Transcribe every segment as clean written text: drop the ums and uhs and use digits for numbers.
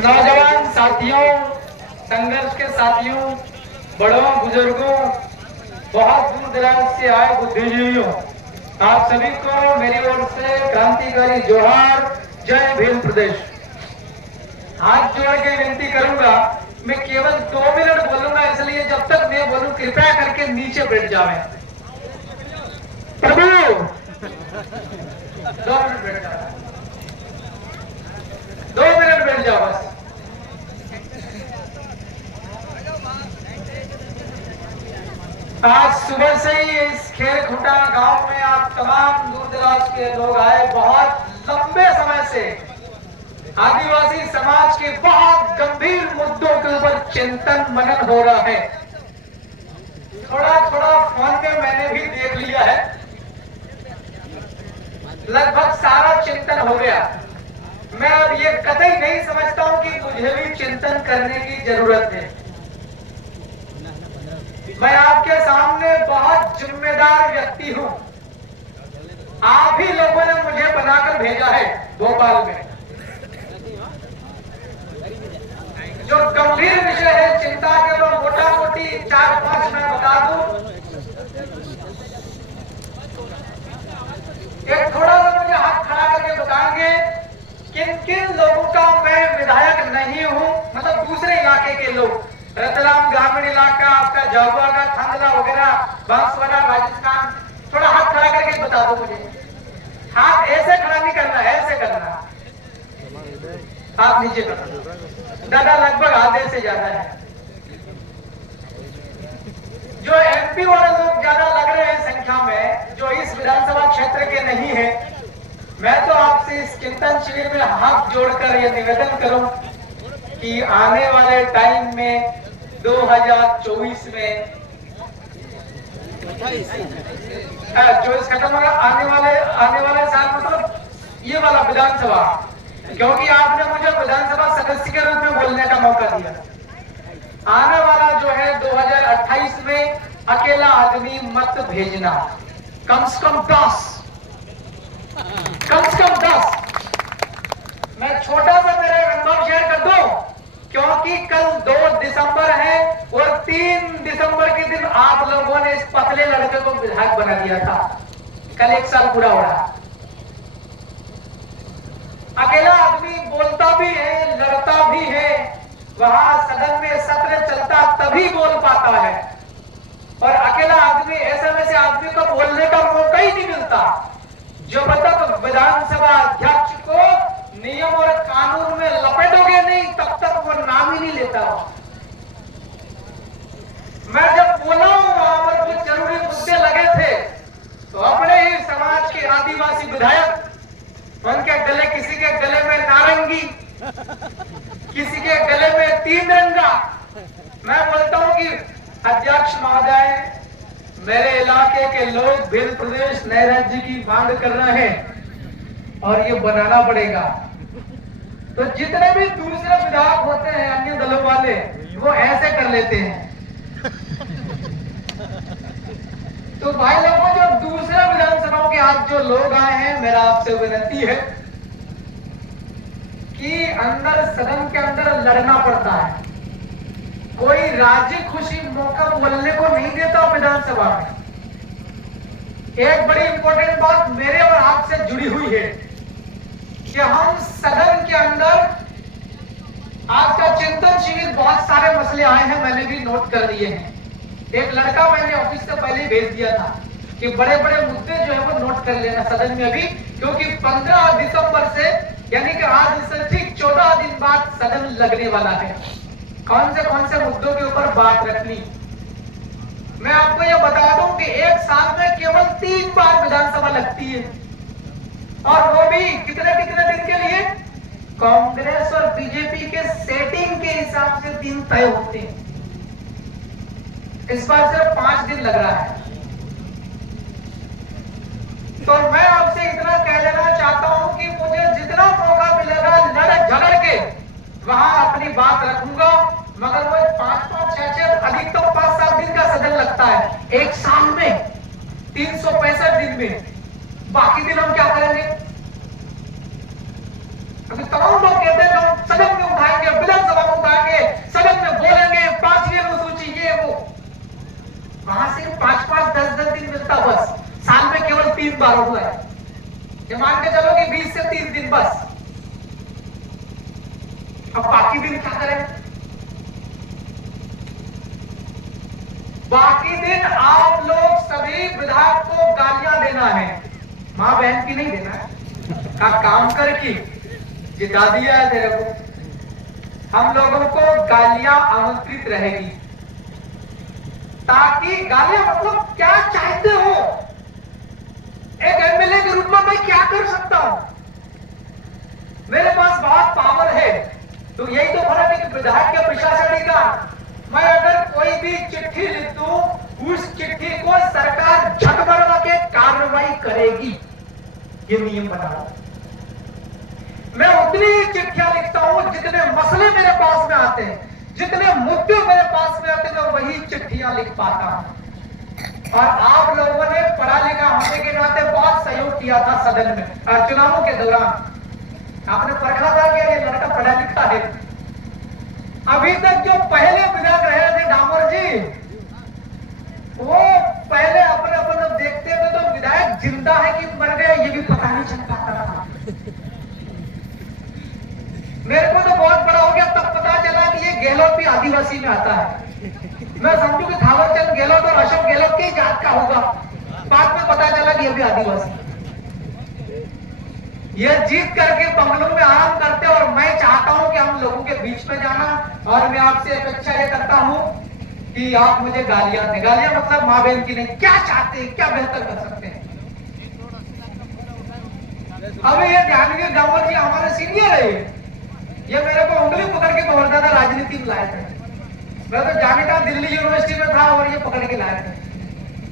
नौजवान साथियों, संघर्ष के साथियों, बड़ों बुजुर्गों, बहुत दूर दराज से आए बुद्धिजीवियों, आप सभी को मेरी ओर से क्रांतिकारी जोहार। जय भील प्रदेश। हाथ जोड़ के विनती करूंगा, मैं केवल 2 मिनट बोलूंगा, इसलिए जब तक मैं बोलूं कृपया करके नीचे बैठ जाएं। प्रभु 2 मिनट बैठ जाओ, 2 मिनट बैठ जाओ बस। आज सुबह से ही इस खेरखुटा गांव में आप तमाम दूर दराज के लोग आए। बहुत लंबे समय से आदिवासी समाज के बहुत गंभीर मुद्दों के ऊपर चिंतन मनन हो रहा है। थोड़ा थोड़ा फोन में मैंने भी देख लिया है, लगभग सारा चिंतन हो गया। मैं अब ये कतई नहीं समझता हूं कि मुझे भी चिंतन करने की जरूरत है। मैं आपके सामने बहुत जिम्मेदार व्यक्ति हूं। आप ही लोगों ने मुझे बनाकर भेजा है भोपाल में। जो गंभीर विषय है चिंता के, वो मोटा मोटी 4-5 मैं बता दूं। एक थोड़ा सा मुझे हाथ खड़ा करके बताएंगे किन किन लोगों का मैं विधायक नहीं हूं, मतलब दूसरे इलाके के लोग, रतलाम ग्रामीण इलाका, आपका झाबुआ का थांदला वगैरह, बांसवाड़ा राजस्थान। थोड़ा हाथ खड़ा करके बता दो मुझे। हाथ ऐसे खड़ा नहीं करना, ऐसे करना, हाथ नीचे करना। दादा लगभग आधे से ज्यादा है। जो एमपी वाले लोग ज्यादा लग रहे हैं संख्या में, जो इस विधानसभा क्षेत्र के नहीं है, मैं तो आपसे इस चिंतन शिविर में हाथ जोड़कर यह निवेदन करूं कि आने वाले टाइम में 2024 में 24 खत्म होगा, आने वाले साल मतलब ये वाला विधानसभा, क्योंकि आपने मुझे विधानसभा सदस्य के रूप में बोलने का मौका दिया। आने वाला जो है 2028 में अकेला आदमी मत भेजना, कम से कम 10। मैं छोटा सा मेरा नंबर शेयर कर दूं, क्योंकि कल 2 दिसंबर है और 3 दिसंबर के दिन आप लोगों ने इस पतले लड़के को विधायक बना दिया था। कल 1 साल पूरा हो रहा। अकेला आदमी बोलता भी है, लड़ता भी है, वहां सदन में सत्र चलता तभी बोल पाता है। और अकेला आदमी, ऐसे में से आदमी को बोलने का मौका ही नहीं मिलता। जब तक विधानसभा अध्यक्ष को नियम और कानून में लपेटोगे नहीं, तब तक वो नाम ही नहीं लेता। मैं जब बोला हूं वहां पर कुछ जरूरी मुद्दे लगे थे, तो अपने ही समाज के आदिवासी विधायक, उनके गले, किसी के गले में नारंगी, किसी के गले में 3 रंगा। मैं बोलता हूं कि अध्यक्ष महोदय, मेरे इलाके के लोग भील प्रदेश नए राज्य की मांग कर रहे हैं और ये बनाना पड़ेगा। तो जितने भी दूसरे विधायक होते हैं अन्य दलों वाले, वो ऐसे कर लेते हैं। तो भाई लोगों, जो दूसरे विधानसभाओं के आज जो लोग आए हैं, मेरा आपसे विनती है कि अंदर सदन के अंदर लड़ना पड़ता है। कोई राजी खुशी मौका बोलने को नहीं देता विधानसभा में। एक बड़ी इंपॉर्टेंट बात मेरे और आपसे जुड़ी हुई है कि हम सदन के अंदर, आज का चिंतन शिविर, बहुत सारे मसले आए हैं, मैंने भी नोट कर लिए हैं। एक लड़का मैंने ऑफिस से पहले भेज दिया था कि बड़े बड़े मुद्दे जो है वो नोट कर लेना सदन में अभी, क्योंकि 15 दिसंबर से, यानी कि आज से ठीक 14 दिन बाद सदन लगने वाला है। कौन से मुद्दों के ऊपर बात रखनी, मैं आपको यह बता दूं कि एक साल में केवल 3 बार विधानसभा लगती है, और वो भी कितने दिन के लिए? कांग्रेस और बीजेपी के सेटिंग के हिसाब से 3 तय होते हैं। इस बार सिर्फ 5 दिन लग रहा है। तो मैं आपसे इतना कह देना चाहता हूं कि मुझे जितना मौका मिलेगा लड़ झगड़ के वहां अपनी बात रखूंगा, मगर वो 5-5, 6-6, अधिकतम 5-7 दिन का सदन लगता है एक साल में, 365 दिन में। बाकी दिन हम क्या करेंगे? अभी तमाम लोग कहते हैं हम सदन में उठाएंगे अब बाकी दिन क्या करें? बाकी दिन आप लोग सभी विधायक को गालियां देना है, मां बहन की नहीं देना है। का काम कर की जिता दिया है तेरे को। हम लोगों को गालियां आमंत्रित रहेगी, ताकि गालियां मतलब क्या चाहते हो? एक एमएलए के रूप में मैं क्या कर सकता हूं? मेरे पास बहुत पावर है, तो यही तो फर्क है कि विधायक के प्रशासनिक का। मैं अगर कोई भी चिट्ठी लिख दूं, उस चिट्ठी को सरकार झट बढ़वा के कार्रवाई करेगी, ये नियम बना। मैं उतनी ही चिट्ठियां लिखता हूं जितने मसले मेरे पास में आते हैं, जितने मुद्दे मेरे पास में आते हैं, मैं वही चिट्ठियां लिख पाता हूं। और आप लोगों ने पढ़ा लिखा होने के नाते बहुत सहयोग किया था सदन में चुनावों के दौरान। आपने परखा था कि ये लड़का पढ़ा लिखा है। अभी तक जो पहले विधायक रहे थे डामोर जी, वो पहले अपने अपन देखते थे तो विधायक जिंदा है कि मर गए ये भी पता नहीं चल पाता था। मेरे को तो बहुत बड़ा हो गया तब पता चला कि ये गहलोत भी आदिवासी में आता है। मैं समझू कि थावरचंद गहलोत और अशोक गहलोत की जात का होगा, बाद में पता चला कि ये भी आदिवासी। ये जीत करके बंगलों में आराम करते, और मैं चाहता हूं कि हम लोगों के बीच में जाना, और मैं आपसे अपेक्षा ये करता हूं कि आप मुझे गालियां दें। गालियां मतलब मां बहन की नहीं, क्या चाहते हैं, क्या बेहतर कर सकते हैं। अभी ये ध्यान के डामोर जी हमारे सीनियर है, ये मेरे को उंगली पकड़ के बोलता था राजनीति में लाए थे। मैं तो जामिया दिल्ली यूनिवर्सिटी में था और ये पकड़ के लाए थे।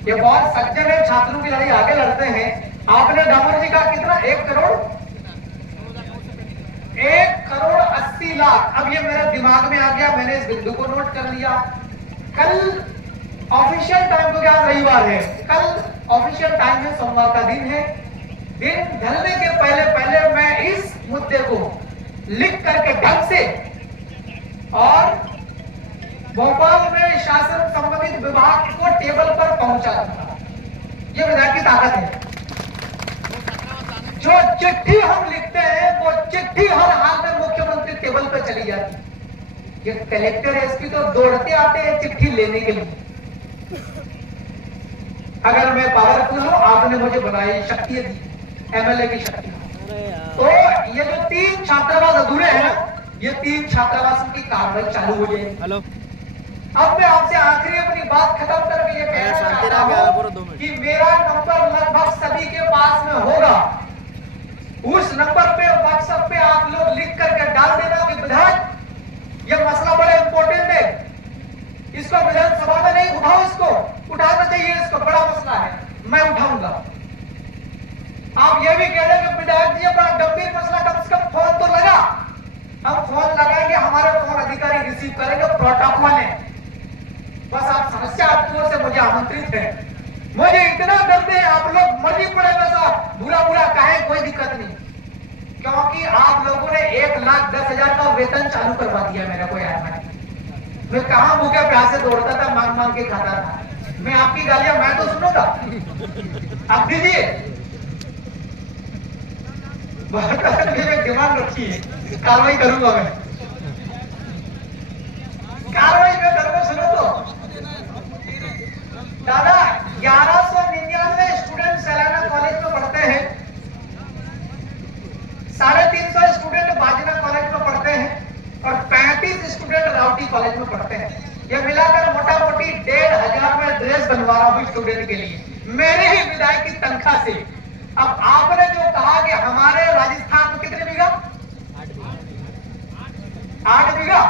ये बहुत सज्जन है, छात्रों की लड़ाई आगे लड़ते हैं। आपने डामोर जी का कितना 1 करोड़ 80 लाख, अब ये मेरे दिमाग में आ गया, मैंने इस बिंदु को नोट कर लिया। कल ऑफिशियल टाइम को, क्या रविवार है, कल ऑफिशियल टाइम है, सोमवार का दिन है। दिन ढलने के पहले पहले मैं इस मुद्दे को लिख करके ढंग से और भोपाल में शासन संबंधित विभाग को टेबल पर पहुंचा दूंगा। ये विधायक की ताकत है। जो चिट्ठी हम लिखते हैं वो चिट्ठी हर हाल में मुख्यमंत्री टेबल पर चली जाती है। ये कलेक्टर एसपी तो दौड़ते आते हैं चिट्ठी लेने के लिए। अगर मैं पावरफुल हूं, आपने मुझे बनाई शक्ति दी, एमएलए की शक्ति। तो ये जो 3 छात्रावास अधूरे हैं, ये 3 छात्रावासों की कार्रवाई चालू हो जाएगी। हेलो, अब मैं आपसे आखिरी अपनी बात खत्म करके ये कहना चाहता हूं कि मेरा नंबर लगभग सभी के पास में होगा। उस नंबर पे व्हाट्सएप पे आप लोग लिख करके डाल देना कि विधायक ये मसला बड़ा इंपॉर्टेंट है, इसको विधानसभा में नहीं उठाओ, इसको उठाना चाहिए, इसको बड़ा मसला है, मैं उठाऊंगा। आप ये भी कह रहे हैं कि विधायक जी बड़ा गंभीर मसला, कम से कम फोन तो लगा। हम फोन लगाएंगे, हमारे फोन अधिकारी रिसीव करेंगे, प्रोटोकॉल है। बस आप समस्या आपकी ओर से मुझे आमंत्रित है। मुझे इतना दर्द है, आप लोग मर्जी पड़े वैसा बुरा बुरा कहे, कोई दिक्कत नहीं, क्योंकि आप लोगों ने 1,10,000 का वेतन चालू करवा दिया मेरे को यार। मैं कहां भूखे प्यासे दौड़ता था, मांग मांग के खाता था। मैं आपकी गालियां मैं तो सुनूंगा, आप दीजिए। डिमांड रखी है, कार्रवाई करूंगा मैं, कार्रवाई मैं करूंगा। सुनो तो दादा, 1199 स्टूडेंट सैलाना कॉलेज में पढ़ते हैं, 350 स्टूडेंट बाजना कॉलेज में पढ़ते हैं, और 35 स्टूडेंट राउटी कॉलेज में पढ़ते हैं। ये मिलाकर मोटा मोटी 1,500 में ड्रेस बनवा रहा हूं स्टूडेंट के लिए, मेरे ही विधायक की तनख्वाह से। अब आपने जो कहा कि हमारे राजस्थान में कितने बीघा, 8 बीघा,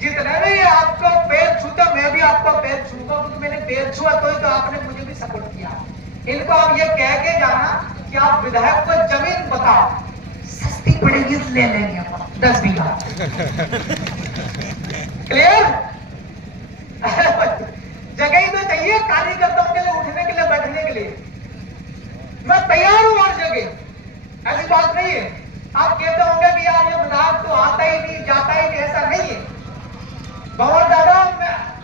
जितने भी आपको पैर छूता मैं भी आपको पैर छूंगा, क्योंकि मैंने पैर छुआ तो आपने मुझे भी सपोर्ट किया। इनको आप ये कह के जाना कि आप विधायक को जमीन बताओ, सस्ती पड़ेगी ले लेंगे आप 10 बीघा। क्लियर? जगह ही तो चाहिए कार्यकर्ताओं के लिए, उठने के लिए, बैठने के लिए। मैं तैयार हूं हर जगह, ऐसी बात नहीं है। आप कहते होंगे कि यार ये विधायक तो आता ही नहीं, जाता ही नहीं, ऐसा नहीं है। बहुत ज्यादा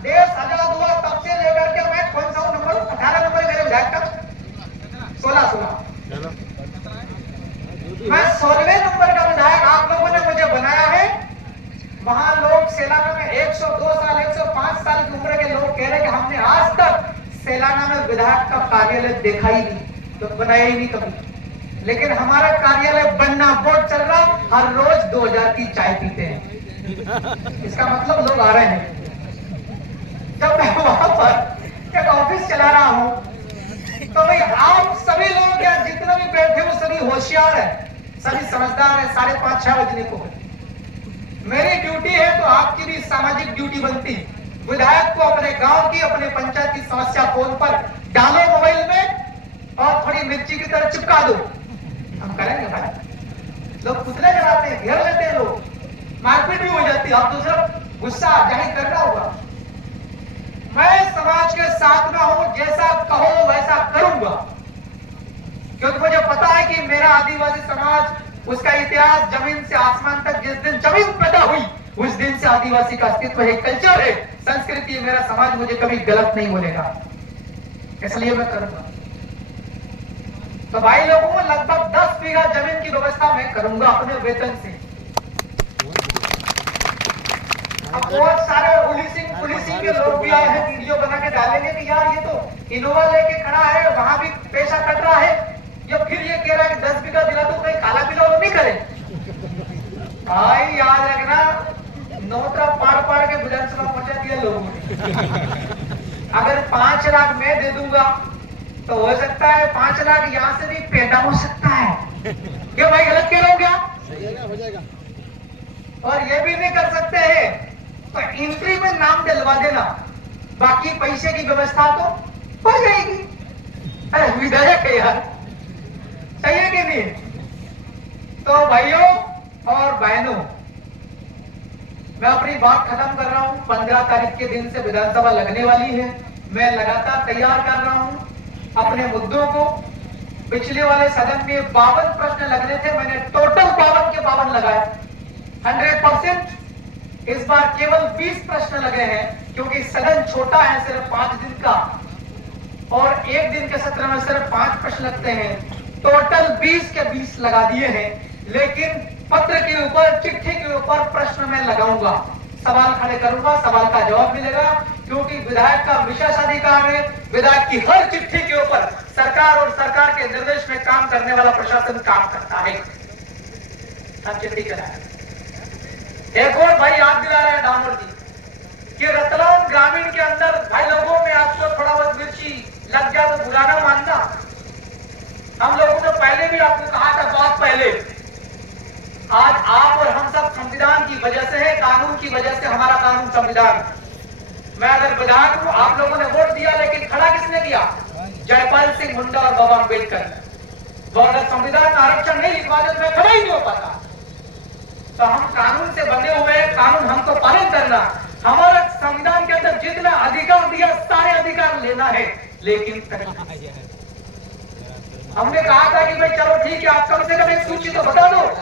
देश आजाद हुआ तब से लेकर के मैं कौन सा नंबर 18 नंबर मेरे विधायक का 16 मैं 16वें नंबर का विधायक आप लोगों ने मुझे बनाया है। सेलाना में विधायक का कार्यालय देखा ही नहीं, तो बनाया ही नहीं कभी। लेकिन हमारा कार्यालय बनना बोर्ड चल रहा, हर रोज 2000 की चाय पीते हैं। इसका मतलब लोग आ रहे हैं। जब मैं वहां पर एक ऑफिस चला रहा हूं, तो भाई आप सभी लोग या जितने भी बैठे वो सभी होशियार है, सभी समझदार है। 5:30-6 बजने को मेरी ड्यूटी है, तो आपकी भी सामाजिक ड्यूटी बनती। विधायक को अपने गांव की, अपने पंचायत की समस्या फोन पर डालो मोबाइल में और थोड़ी मिर्ची की तरह चिपका दो। हम करेंगे भाई, लोग पुतले जलाते हैं, घेर लेते हैं, लोग मारपीट भी हो जाती है। आप दूसरा गुस्सा जाहिर करना होगा। मैं समाज के साथ में हूं, जैसा कहो वैसा करूंगा, क्योंकि मुझे पता है कि मेरा आदिवासी समाज, उसका इतिहास जमीन से आसमान तक, जिस दिन जमीन पैदा हुई उस दिन से आदिवासी का अस्तित्व है, कल्चर है, संस्कृति है। मेरा समाज मुझे कभी गलत नहीं बोलेगा, इसलिए मैं करूंगा। तो भाई लोगों को लगभग 10 बीघा जमीन की व्यवस्था मैं करूंगा अपने वेतन से। अब बहुत सारे पुलिसिंग के लोग भी आए हैं, वीडियो बना के डालेंगे कि यार ये तो इनोवा लेके खड़ा है, वहां भी पैसा कट रहा है, या फिर ये कह रहा है कि 10 बीघा दिला तो कहीं काला पीला नहीं करे। भाई याद रखना, नौकरा पार के विधानसभा पहुंचा दिया लोगों ने। अगर 5 लाख मैं दे दूंगा तो हो सकता है 5 लाख यहां से भी पैदा हो सकता है। क्यों भाई, गलत कह रहा हूं क्या? हो जाएगा। और ये भी नहीं कर सकते हैं तो एंट्री में नाम दिलवा देना, बाकी पैसे की व्यवस्था तो हो जाएगी। अरे विधायक है यार, सही है कि नहीं? तो भाइयों और बहनों, मैं अपनी बात खत्म कर रहा हूं। 15 तारीख के दिन से विधानसभा लगने वाली है। मैं लगातार तैयार कर रहा हूं अपने मुद्दों को। पिछले वाले सदन में 52 प्रश्न लगने थे, मैंने टोटल 52 के 52 लगाए, 100%। इस बार केवल 20 प्रश्न लगे हैं, क्योंकि सदन छोटा है, सिर्फ 5 दिन का, और 1 दिन के सत्र में सिर्फ 5 प्रश्न लगते हैं। टोटल 20 के 20 लगा दिए हैं, लेकिन पत्र के ऊपर, चिट्ठी के ऊपर प्रश्न मैं लगाऊंगा, सवाल खड़े करूंगा, सवाल का जवाब मिलेगा, क्योंकि विधायक का विशेष अधिकार है। विधायक की हर चिट्ठी के ऊपर सरकार और सरकार के निर्देश में काम करने वाला प्रशासन काम करता है। अब चिट्ठी चलाए। एक और भाई याद दिला रहे हैं डामोर जी कि रतलाम ग्रामीण के अंदर भाई लोगों में आपको थोड़ा बहुत मिर्ची लग जाए तो बुरा ना मानना। हम लोगों ने पहले भी आपको कहा था, बहुत पहले। आज आप और हम सब संविधान की वजह से है, कानून की वजह से हमारा कानून संविधान। मैं अगर विधायक हूं, आप लोगों ने वोट दिया, लेकिन खड़ा किसने किया? जयपाल सिंह मुंडा और बाबा अम्बेडकर। वो अगर संविधान में आरक्षण नहीं लिखवा दे तो मैं खड़ा ही नहीं हो पाता। तो हम कानून से बने हुए हैं, कानून हमको पालन करना। हमारा संविधान के अंदर जितना अधिकार दिया, सारे अधिकार लेना है, लेकिन हमने कहा था कि भाई चलो ठीक है, आप कम से कम एक सूची तो बता दो।